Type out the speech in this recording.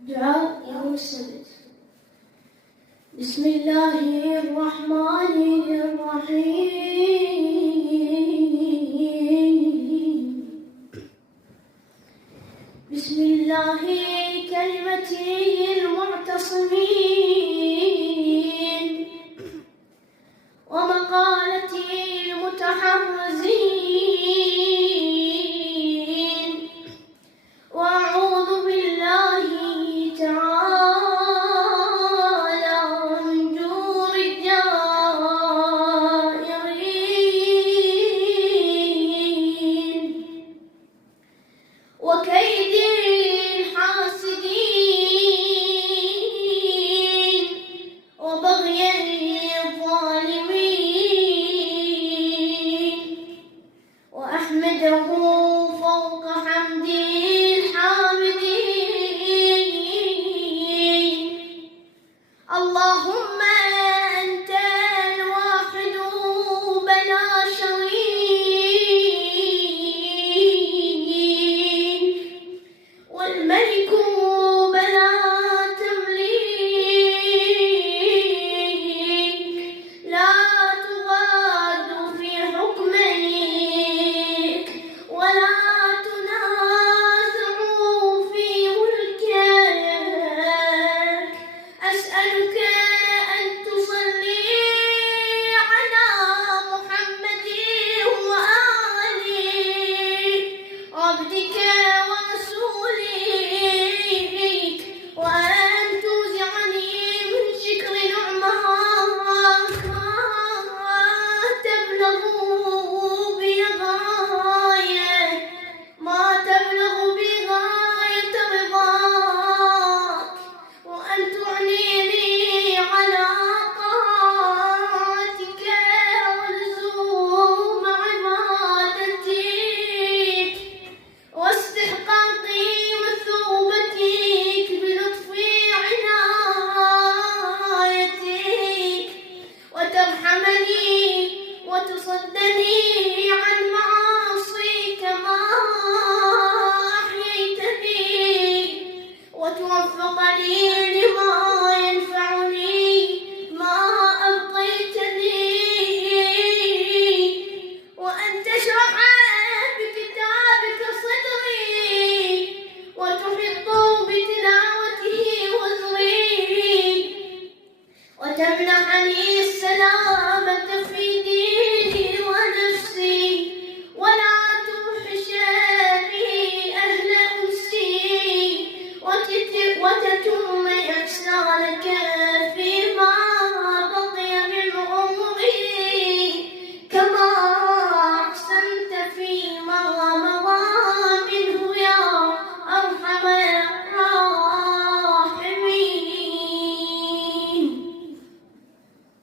دعاء يوم السبت. بسم الله الرحمن الرحيم. بسم الله كلمتي المعتصمين ومقالتي المتحرزين، وأعوذ بالله تعالى من جور الجائرين وكيد الحاسدين وبغي الظالمين، وأحمده فوق حمد الحامدين. اللهم أنت الواحد بلا شريك، والملك بلا تمليك، لا تغاد في حكمك ولا تنازع في ملكك. أسألك أن تصلي على محمد وآله عبدك ورسولك، وأن توزعني من شكر نعمك ما تبلغ بغاية رضاك، وأن تعينني على طاعتك ولزوم عبادتك واستحقاق مثوبتك بلطف عنايتك، وترحمني وتصدني عن معاصيك ما أحييتني، وتوفقني